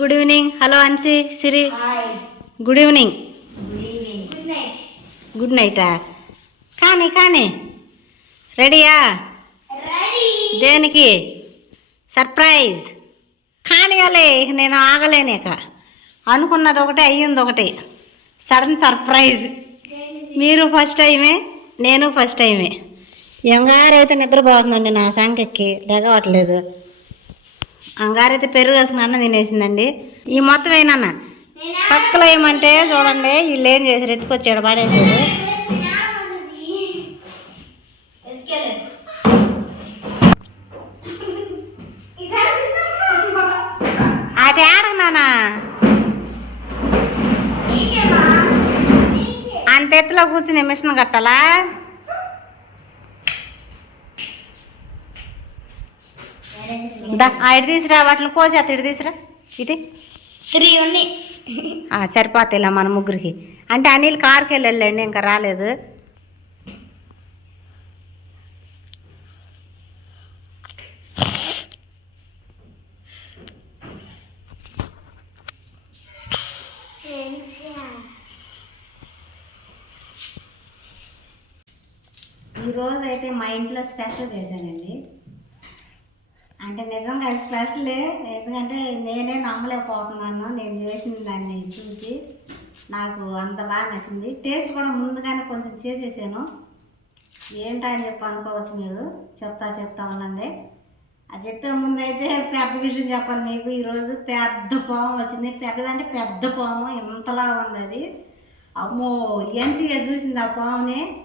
Good evening. Hello అన్సి సిరి. Good evening. Good నైటా? కానీ కానీ. రెడీయా? దేనికి? సర్ప్రైజ్. కానియాలే ఇక నేను ఆగలేను ఇక. అనుకున్నది ఒకటి అయ్యింది ఒకటి. Sudden surprise. మీరు ఫస్ట్ టైమే నేను ఫస్ట్ టైమే. ఎంగారు అయితే నిద్రపోతుందండి నా సంఖ్యకి. లెగవట్లేదు అంగారైతే పెరుగు వేసుకుని అన్న తినేసిందండి. ఈ మొత్తం అయినా పక్కలో ఏమంటే చూడండి వీళ్ళు ఏం చేశారు? ఎత్తుకొచ్చాడు పడేసాడు అటు ఆడకు నానా అంత ఎత్తులో కూర్చుని మిషన్ కట్టాలా? దా ఇటు తీసురా వాటిని కోసేత ఇటు తీసురా. ఇటు. త్రీ ఉన్నాయి. ఆ, సరిపోతాయిలా మన ముగ్గురికి. అంటే అనిల్ కార్కి వెళ్ళండి ఇంకా రాలేదు. ఈరోజు అయితే మా ఇంట్లో స్పెషల్ చేశానండి. అంటే నిజంగా స్పెషల్ ఎందుకంటే నేనే నమ్మలేకపోతున్నాను. నేను చేసిన దాన్ని చూసి నాకు అంత బాగా నచ్చింది. టేస్ట్ కూడా ముందుగానే కొంచెం చేసేసాను. ఏంటని చెప్పి అనుకోవచ్చు మీరు. చెప్తా చెప్తా ఉండండి. అది చెప్పే ముందైతే పెద్ద విషయం చెప్పాలి మీకు. ఈరోజు పెద్ద పాము వచ్చింది. పెద్దదంటే పెద్ద పాము. ఇంతలా ఉంది అది. అమ్మో ఎన్సీగా చూసింది ఆ పాముని.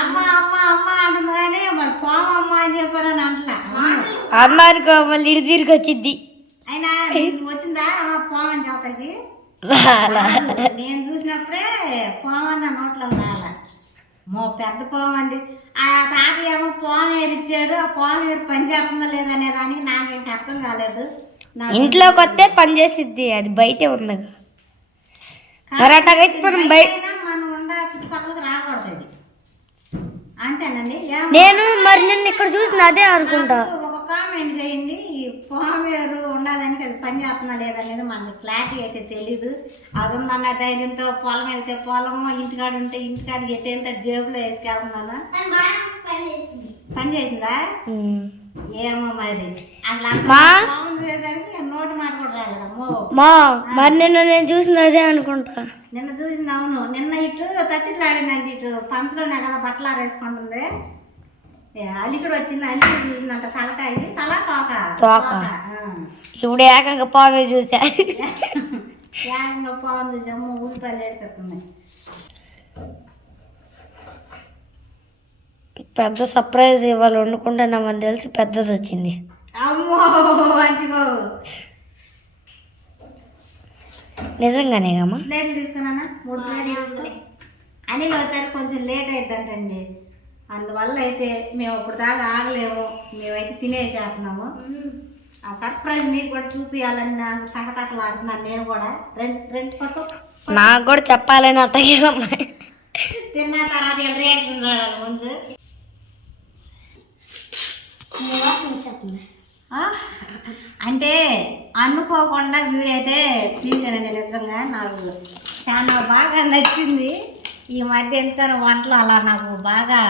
అమ్మ అమ్మ అమ్మ అంటుంది కానీ మరి పాము అమ్మ అని చెప్పారని అంటలా అమ్మారుకో మళ్ళీ ఇటు తిరిగి వచ్చింది? అయినా వచ్చిందా అని చెప్తాకి నేను చూసినప్పుడే పాము అన్న నోట్లోకి రాల. మో పెద్ద పాము అండి. ఆ తాతయ్య ఏమో పాము ఏరిచ్చాడు. ఆ పాము ఏరి పని చేస్తుందా లేదనే దానికి నాకు ఇంకా అర్థం కాలేదు. ఇంట్లోకి వస్తే పని చేసిద్ది. అది బయటే ఉంది మరి అట్టగైతే మనం బయ- అయినా మనం ఉండ చుట్టుపక్కలకి రాకూడదు అది అంతేనండి? నేను మరి నిన్న ఇక్కడ చూసిన అదే అనుకుంటా. కామెంట్ చేయండి. ఈ పామేరు ఉన్నదానికి అది పని చేస్తున్నా లేదనేది మనకి క్లారిటీ అయితే తెలీదు. అది ఉందన్న ధైర్యంతో పొలం వెళ్తే పొలము ఇంటికాడ ఉంటే ఇంటికాడ ఎటు వెళ్తే అటు జేబులో వేసుకెళ్తున్నాను పని చేసిందా. ఏమో మరి. అసలు నోటి మాట కూడా రాలేదమ్మో. మా? మరి నిన్న నేను చూసిన అదే అనుకుంటా. నిన్న చూసింది అవును. నిన్న ఇటు తచ్చిట్లు ఆడిందండి ఇటు పంచలోనే కదా బట్టలు ఆరేసుకుంటుంది. అలికడు వచ్చింది అలికి చూసిందంట తలకాయ తల తోక తోక. ఇప్పుడు ఏకంగా పామే చూసా. ఏకంగా పావును చూసాము ఉల్లిపాయలు ఏడుపెట్టున్నాయి పెద్ద సర్ప్రైజ్ ఇవాళ వండుకుంటున్నామని తెలిసి పెద్దది వచ్చింది. అమ్మో మంచిగో నిజంగానే కమ్మా ప్లేట్లు తీసుకున్నానా? మూడు ప్లేట్లు తీసుకుని అనిల్ వచ్చారు కొంచెం లేట్ అవుతుందంటండి అందువల్ల అయితే మేము ఇప్పుడు దాకా ఆగలేము మేమైతే తినేసేస్తున్నాము. ఆ సర్ప్రైజ్ మీకు కూడా చూపించాలని నాకు తకతకలాడుతున్నాను నేను కూడా. రెండు రెండు పట్టు నాకు కూడా చెప్పాలని అట్టగే తిన్న తర్వాత రియాక్షన్ చూడాలి ముందు? అంటే అనుకోకుండా వీడియో అయితే తీసానండి నిజంగా. నాకు చాలా బాగా నచ్చింది. ఈ మధ్య ఎందుకని వంటలు అలా నాకు బాగా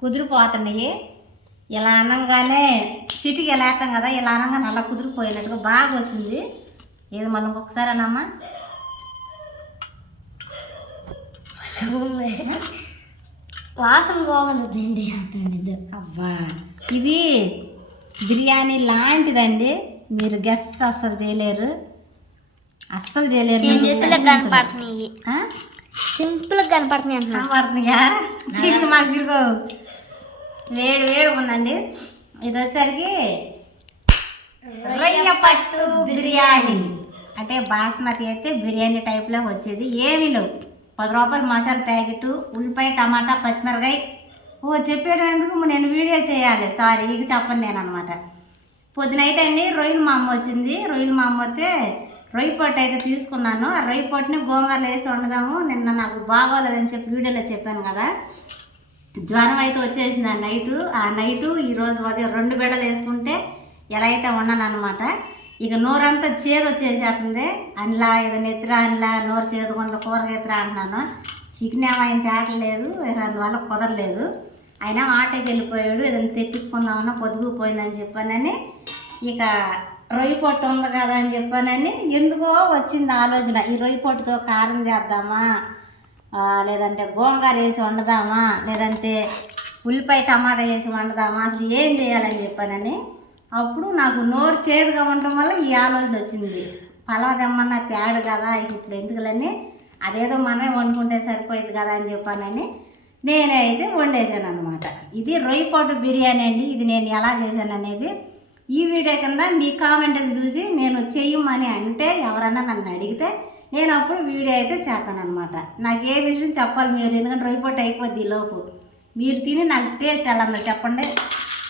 కుదిరిపోతున్నాయి. ఇలా అనగానే సిటీకి ఎలా వేస్తాం కదా ఇలా అనగానే అలా కుదిరిపోయినట్టుగా బాగా వచ్చింది. ఏది మనం ఒకసారి అనమ్మా వాసన బాగుంది అంటే అవ్వా ఇది బిర్యానీ లాంటిదండి. మీరు గెస్ అస్సలు చేయలేరు. అస్సలు చేయలేరు. కనపడుతున్నాయి. ఆ? సింపుల్ కనపడుతున్నాయి కనపడుతుందిగా చిరుగు మాకు వేడి వేడి ఉందండి. ఇది వచ్చరికి రొయ్య పట్టు బిర్యానీ. అంటే బాస్మతి అయితే బిర్యానీ టైప్లో వచ్చేది. ఏమీ లేవు. పది రూపాయలు మసాలా ప్యాకెట్ ఉల్లిపాయ టమాటా పచ్చిమిరకాయ ఓ చెప్పేయడం ఎందుకు? నేను వీడియో చేయాలి. సారీ ఇది చెప్పను నేను అనమాట పొద్దునైతే అండి రొయ్యలు మా అమ్మ వచ్చింది. రొయ్యలు మా అమ్మ అయితే రొయ్య పొట్టు అయితే తీసుకున్నాను. ఆ రొయ్య పొట్టుని గోంగూరలో వేసి వండుదాము. నిన్న నాకు బాగోలేదని చెప్పి వీడియోలో చెప్పాను కదా. జ్వరం అయితే వచ్చేసింది ఆ నైటు. ఆ నైటు ఈరోజు ఉదయం రెండు బిడ్డలు వేసుకుంటే ఎలా అయితే ఉన్నాను అనమాట ఇక నోరంతా చేదు వచ్చేసేస్తుంది. అందులో ఏదైనా ఎత్తురా అందులో నోరు చేదు కూరగా ఎత్తురా అంటున్నాను. చికెన్ ఏమైనా తేటలేదు అందువల్ల కుదరలేదు. అయినా ఆటకి వెళ్ళిపోయాడు ఏదైనా తెప్పించుకుందామన్నా పొదుగు పోయిందని చెప్పానని. ఇక రొయ్యి పొట్టు ఉంది కదా అని చెప్పానని. ఎందుకో వచ్చింది ఆలోచన. ఈ రొయ్యి పొట్టుతో కారం చేద్దామా? లేదంటే గోంగూర వేసి వండుదామా? లేదంటే ఉల్లిపాయ టమాటా వేసి వండుదామా? అసలు ఏం చేయాలని చెప్పానని అప్పుడు నాకు నోరు చేదుగా ఉండటం వల్ల ఈ ఆలోచన వచ్చింది. పలవ తెమ్మన్నా తేడు కదా ఇప్పుడు ఎందుకులని అదేదో మనమే వండుకుంటే సరిపోయింది కదా అని చెప్పానని నేనే అయితే వండేసాను అనమాట ఇది రొయ్యి పొట్టు బిర్యానీ అండి. ఇది నేను ఎలా చేశాను అనేది ఈ వీడియో కింద మీ కామెంట్ని చూసి నేను చెయ్యమని అంటే ఎవరన్నా నన్ను అడిగితే నేను అప్పుడు వీడియో అయితే చేస్తాను నాకు ఏ విషయం చెప్పాలి మీరు? ఎందుకంటే రొయ్యి అయిపోద్ది లోపు. మీరు తిని నాకు టేస్ట్ ఎలా ఉందో చెప్పండి.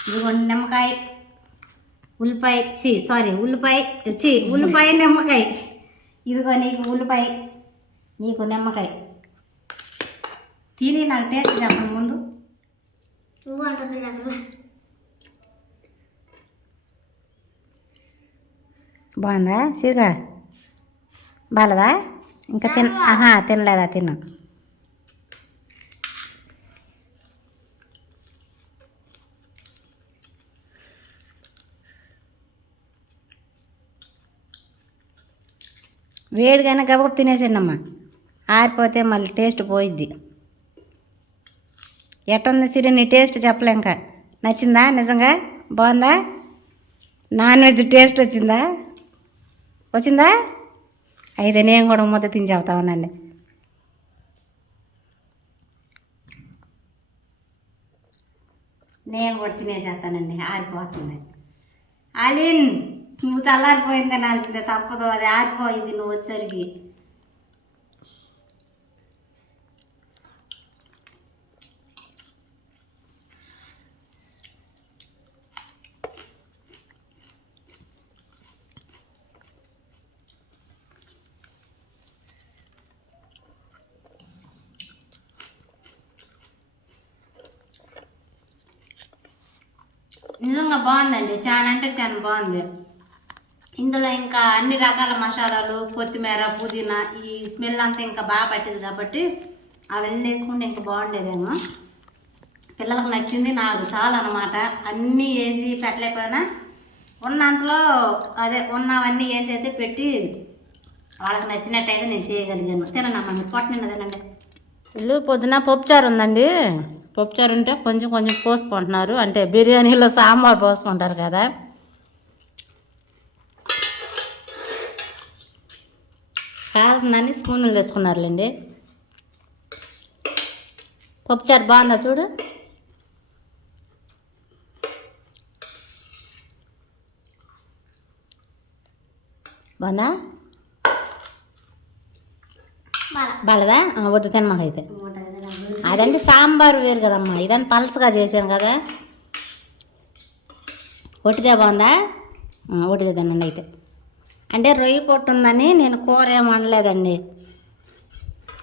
ఇదిగోండి నిమ్మకాయ ఉల్లిపాయ చి సారీ ఉల్లిపాయ చి ఉల్లిపాయ నిమ్మకాయ. ఇదిగో నీకు ఉల్లిపాయ నీకు నిమ్మకాయ. తిని నాకు టేస్ట్ చెప్పండి ముందు. బాగుందా? సిరుగా? బాలదా? ఇంకా తిన ఆహా తినలేదా? తిను. వేడిగానే గబగబ తినేసేయండి అమ్మా ఆరిపోతే మళ్ళీ టేస్ట్ పోయిద్ది. ఎట్టుంది సిరి నీ టేస్ట్ చెప్పలే ఇంకా. నచ్చిందా? నిజంగా? బాగుందా? నాన్ వెజ్ టేస్ట్ వచ్చిందా? వచ్చిందా? అయితే నేను కూడా ముద్ద తిని చెబుతా ఉన్నాండి. నేను కూడా తినేసేస్తానండి ఆరిపోతుంది. అలీన్ నువ్వు చల్లారిపోయింది అనాల్సిందే తప్పదు అది ఆరిపోయింది నువ్వు వచ్చేసరికి నిజంగా బాగుందండి. చాలా అంటే చాలా బాగుంది. ఇందులో ఇంకా అన్ని రకాల మసాలాలు కొత్తిమీర పుదీనా ఈ స్మెల్ అంతా ఇంకా బాగా పట్టింది కాబట్టి అవన్నీ వేసుకుంటే ఇంకా బాగుండేదేమో. పిల్లలకు నచ్చింది నాకు చాలా అనమాట అన్నీ వేసి పెట్టలేకపోయినా ఉన్నంతలో అదే ఉన్నవన్నీ వేసి అయితే పెట్టి వాళ్ళకి నచ్చినట్టయితే నేను చేయగలిగాను. తినమ్మా మీరు పొట్టిన తినండి. ఇల్లు పొద్దున పప్పుచారు ఉందండి. పప్పుచారు ఉంటే కొంచెం కొంచెం పోసుకుంటున్నారు. అంటే బిర్యానీలో సాంబార్ పోసుకుంటారు కదా. కాలుతుందని స్పూన్లు తెచ్చుకున్నారులేండి. పప్పుచారు బాగుందా చూడు? బాగుందా? బాలదా వద్దు తినమాకైతే. అదంటే సాంబారు వేరు కదమ్మా. ఇదంటే పలసగా చేశాను కదా. ఒట్టిదే బాగుందా? ఒట్టిదే తినండి అయితే. అంటే రొయ్యి పొట్టు ఉందని నేను కూర ఏమనలేదండి వండలేదండి.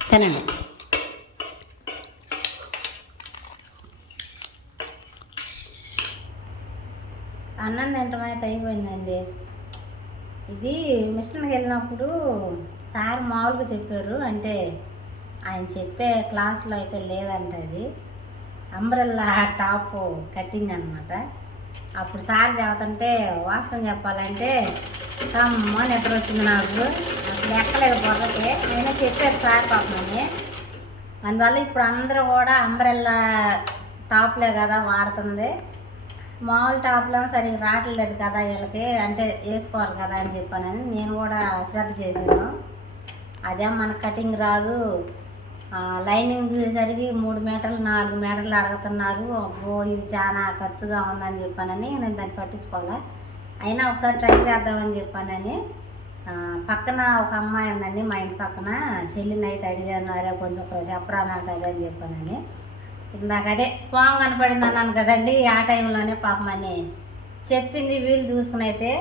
తినండి. అన్నం తింటం అయితే అయిపోయిందండి ఇది మిషన్కి వెళ్ళినప్పుడు సార్ మామూలుగా చెప్పారు. అంటే ఆయన చెప్పే క్లాస్లో అయితే లేదంట అది. అంబ్రెల్లా టాప్ కటింగ్ అనమాట అప్పుడు సార్ చెబుతుంటే వాస్తవం చెప్పాలంటే అమ్మ నిద్ర వచ్చింది నాకు. అసలు ఎక్కలేదు పొరకే నేను చెప్పారు సార్ పాపమని అందువల్ల ఇప్పుడు అందరూ కూడా అంబ్రెల్లా టాప్లే కదా వాడుతుంది. మామూలు టాప్లో సరిగ్గా రావట్లేదు కదా వీళ్ళకి అంటే వేసుకోవాలి కదా అని చెప్పానని నేను కూడా శ్రద్ధ చేశాను. అదే మన కటింగ్ రాదు. లైనింగ్ చూసేసరికి మూడు మీటర్లు నాలుగు మీటర్లు అడుగుతున్నారు. అబ్బో ఇది చాలా ఖర్చుగా ఉందని చెప్పానని నేను దాన్ని పట్టించుకోవాలి. అయినా ఒకసారి ట్రై చేద్దామని చెప్పానని పక్కన ఒక అమ్మాయి ఉందండి మా ఇంటి పక్కన. చెల్లిని అయితే అడిగాను అరే కొంచెం చెప్పరా నాకు? అదే అని చెప్పానని. ఇందాక అదే పాము కనపడింది అన్నాను కదండి ఆ టైంలోనే పాపం అని చెప్పింది వీళ్ళు చూసుకుని అయితే.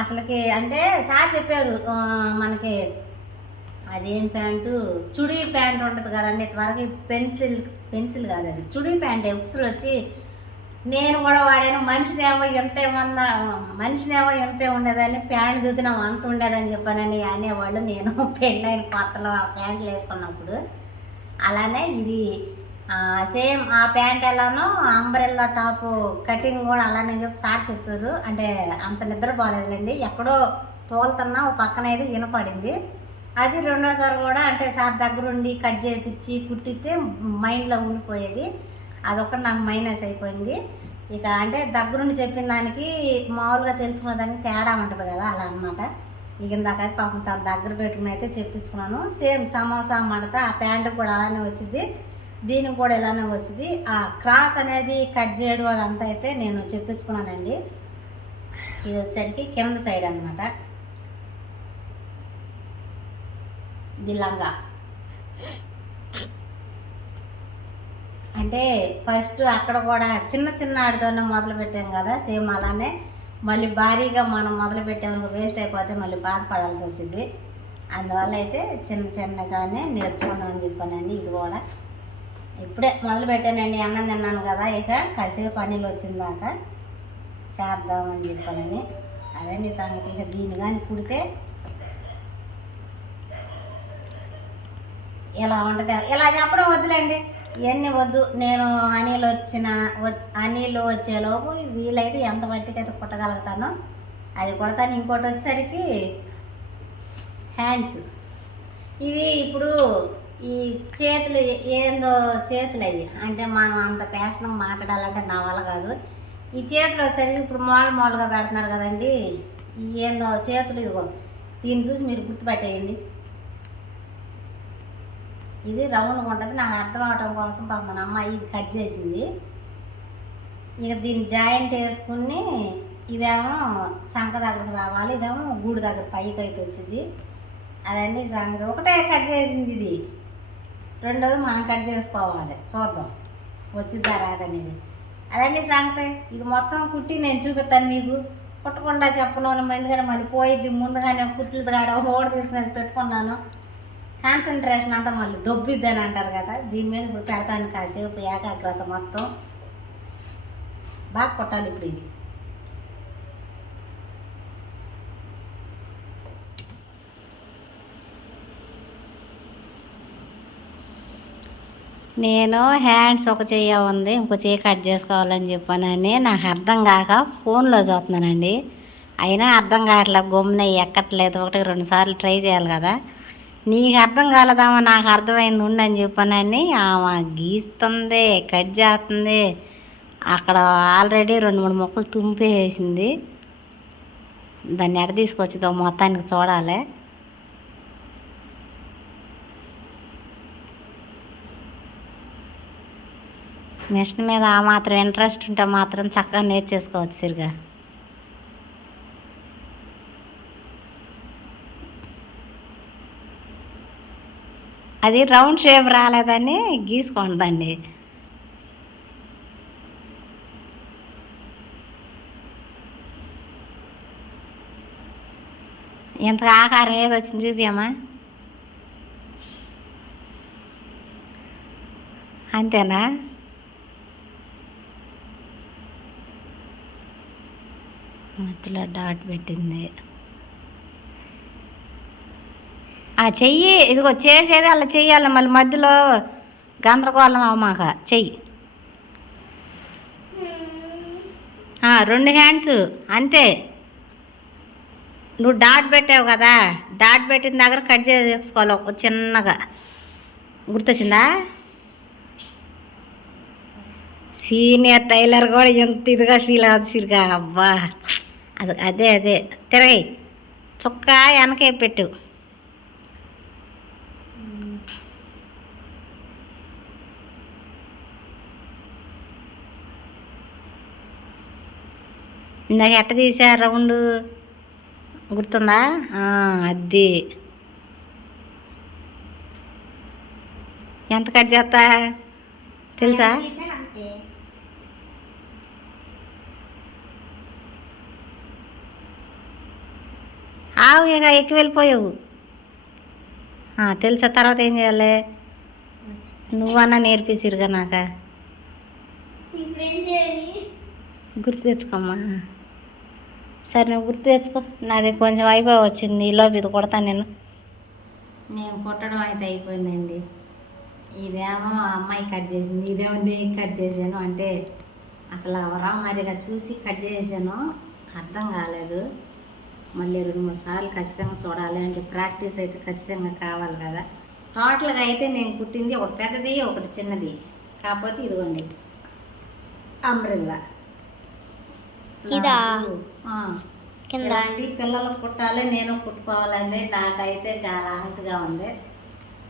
అసలుకి అంటే సార్ చెప్పారు మనకి అదేం ప్యాంటు? చుడీ ప్యాంట్ ఉంటుంది కదండి త్వరగా పెన్సిల్ పెన్సిల్ కాదు అది. చుడీ ప్యాంట్ ఎక్స్లు వచ్చి నేను కూడా వాడాను మనిషినేమో ఎంత ఏమన్నా మనిషినేమో ఎంతే ఉండేదని ప్యాంట్ చూద్దాం అంత ఉండేదని చెప్పానని అనేవాళ్ళు నేను పెళ్ళైన కొత్తలో ఆ ప్యాంట్లు వేసుకున్నప్పుడు. అలానే ఇది సేమ్ ఆ ప్యాంట్ ఎలానో అంబ్రెల్లా టాప్ కటింగ్ కూడా అలానే చెప్పి సార్ చెప్పారు. అంటే అంత నిద్ర బాగాలేదులేండి ఎక్కడో తోలుతున్నా ఒక పక్కన అయితే వినపడింది అది రెండోసారి కూడా అంటే సార్ దగ్గరుండి కట్ చేయించి కుట్టితే మైండ్లో ఉండిపోయేది. అదొకటి నాకు మైనస్ అయిపోయింది. ఇక అంటే దగ్గరుండి చెప్పిన దానికి మామూలుగా తెలుసుకున్న దానికి తేడా ఉంటుంది కదా అలా అనమాట ఇక ఇందాక అయితే పాపం తన దగ్గర పెట్టుకుని అయితే చెప్పించుకున్నాను సేమ్ సమోసా మడత ఆ ప్యాంటు కూడా అలానే వచ్చింది. దీనికి కూడా ఇలానే వచ్చింది. ఆ క్రాస్ అనేది కట్ చేయడం అదంతా అయితే నేను చెప్పించుకున్నానండి ఇది వచ్చేసరికి కింద సైడ్ అనమాట ఇది లంగా అంటే ఫస్ట్ అక్కడ కూడా చిన్న చిన్న ఆడితోనే మొదలు పెట్టాం కదా సేమ్ అలానే మళ్ళీ భారీగా మనం మొదలు పెట్టామనుకో వేస్ట్ అయిపోతే మళ్ళీ బాధపడాల్సి వచ్చింది అందువల్ల అయితే చిన్న చిన్నగానే నేర్చుకుందామని చెప్పానండి ఇది కూడా. ఇప్పుడే మొదలు పెట్టానండి అన్నం తిన్నాను కదా ఇక కాసేపు పనులు వచ్చిందాక చేద్దామని చెప్పానని అదండి సంగతి ఇక దీని కానీ కుడితే ఇలా ఉంటుంది? ఇలా చెప్పడం వద్దులేండి. ఇవన్నీ వద్దు. నేను అనీలు వచ్చిన అనీలు వచ్చేలోపు వీలైతే ఎంత మట్టికైతే కుట్టగలుగుతానో అది కుడతాను. ఇంకోటి వచ్చేసరికి హ్యాండ్స్. ఇవి ఇప్పుడు ఈ చేతులు ఏందో చేతులు అవి అంటే మనం అంత ఫ్యాషన్ మాట్లాడాలంటే నా వల్ల కాదు. ఈ చేతులు వచ్చేసరికి ఇప్పుడు మోడల్ మోడల్గా పెడుతున్నారు కదండి. ఏందో చేతులు ఇదిగో దీన్ని చూసి మీరు గుర్తుపెట్టేయండి. ఇది రౌండ్గా ఉంటుంది నాకు అర్థం అవటం కోసం పాప మన అమ్మాయి ఇది కట్ చేసింది. ఇక దీన్ని జాయింట్ వేసుకుని ఇదేమో చంక దగ్గరకు రావాలి. ఇదేమో గూడు దగ్గర పైకి అయితే వచ్చింది. అదండి సంగతి. ఒకటే కట్ చేసింది ఇది. రెండోది మనం కట్ చేసుకోవాలి. చూద్దాం. వచ్చిద్దా రాదనేది అదండి సంగతి. ఇది మొత్తం కుట్టి నేను చూపిస్తాను మీకు. కుట్టకుండా చెప్పను ఎందుకంటే మరి పోయిద్ది. ముందుగానే కుట్లు కాడ ఓడ తీసుకుని పెట్టుకున్నాను. కాన్సన్ట్రేషన్ అంతా మళ్ళీ దొబ్బిద్ది అని అంటారు కదా దీని మీద ఇప్పుడు పెడతాను కాసేపు ఏకాగ్రత మొత్తం. బాగా కొట్టాలి ఇప్పుడు ఇది. నేను హ్యాండ్స్ ఒక చెయ్య ఉంది ఇంకో చెయ్యి కట్ చేసుకోవాలని చెప్పానని నాకు అర్థం కాక ఫోన్లో చూస్తున్నానండి. అయినా అర్థం కావట్లేదు గమ్మున ఎక్కట్లేదు. ఒకటి రెండు సార్లు ట్రై చేయాలి కదా. నీకు అర్థం కాలదామా నాకు అర్థమైంది ఉండని చెప్పానని ఆమె గీస్తుంది కట్ చేస్తుంది. అక్కడ ఆల్రెడీ రెండు మూడు మొక్కలు తుంపేసింది దాన్ని ఎడ తీసుకొచ్చిదో మొత్తానికి చూడాలి. మిషన్ మీద ఆ మాత్రం ఇంట్రెస్ట్ ఉంటే మాత్రం చక్కగా నేర్చేసుకోవచ్చు సిరిగా. అది రౌండ్ షేప్ రాలేదని గీసుకోండి ఎంత ఆకారం ఏది వచ్చింది చూపియమ్మా అంతేనా? మధ్యలో డాట్ పెట్టింది. ఆ చెయ్యి ఇదిగో చేసేది అలా చెయ్యాలి. మళ్ళీ మధ్యలో గందరగోళం అవమాక చెయ్యి. రెండు హ్యాండ్స్. అంతే. నువ్వు డాట్ పెట్టావు కదా. డాట్ పెట్టిన దగ్గర కట్ చేసుకోవాలి. ఒక చిన్నగా. గుర్తొచ్చిందా? సీనియర్ టైలర్ కూడా ఎంత ఇదిగా ఫీల్ అవుతుంది సిరిగా అబ్బా. అది అదే అదే. తిరగయి. చొక్కా వెనకే పెట్టు. ఇందాక ఎట్ట తీసారు రౌండ్? గుర్తుందా? అది. ఎంత కట్ చేస్తా? తెలుసా? ఆవు ఇక ఎక్కువ వెళ్ళిపోయావు. తెలుసా? తర్వాత ఏం చేయాలి? నువ్వన్నా నేర్పిసిరుగా నాక? గుర్తు తెచ్చుకోమ్మా. సరే నువ్వు గుర్తు తెచ్చుకో. నాది కొంచెం అయిపోయి వచ్చింది. ఈలోపు ఇది కొడతాను నేను. నేను కుట్టడం అయితే అయిపోయిందండి. ఇదేమో ఆ అమ్మాయి కట్ చేసింది ఇదేమో నేను కట్ చేశాను. అంటే అసలు మరిగా చూసి కట్ చేసాను అర్థం కాలేదు. మళ్ళీ రెండు మూడు సార్లు ఖచ్చితంగా చూడాలి అంటే ప్రాక్టీస్ అయితే ఖచ్చితంగా కావాలి కదా. టోటల్గా అయితే నేను కుట్టింది ఒకటి పెద్దది ఒకటి చిన్నది. కాకపోతే ఇదిగోండి. అంబ్రిల్లా. ఇదా? కింద. ఇలాంటి పిల్లలకు కుట్టాలి నేను కుట్టుకోవాలంటే నాకైతే చాలా ఆశగా ఉంది.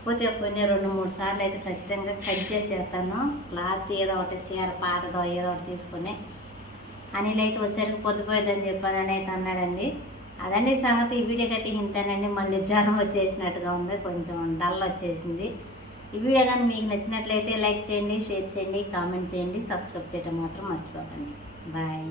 పోతే కొన్ని రెండు మూడు సార్లు అయితే ఖచ్చితంగా కట్ చేసేస్తాను. క్లాత్ ఏదో ఒకటి చీర పాతదో ఏదో ఒకటి తీసుకొని అనిల్ అయితే వచ్చరికి పొద్దుపోయేదని చెప్పాను అని అయితే అన్నాడండి. అదండి సంగతి ఈ వీడియోకి అయితే ఇంతేనండి. మళ్ళీ జ్వరం వచ్చేసినట్టుగా ఉంది కొంచెం డల్ వచ్చేసింది. ఈ వీడియో కానీ మీకు నచ్చినట్లయితే లైక్ చేయండి షేర్ చేయండి కామెంట్ చేయండి. సబ్స్క్రైబ్ చేయడం మాత్రం మర్చిపోకండి. 拜。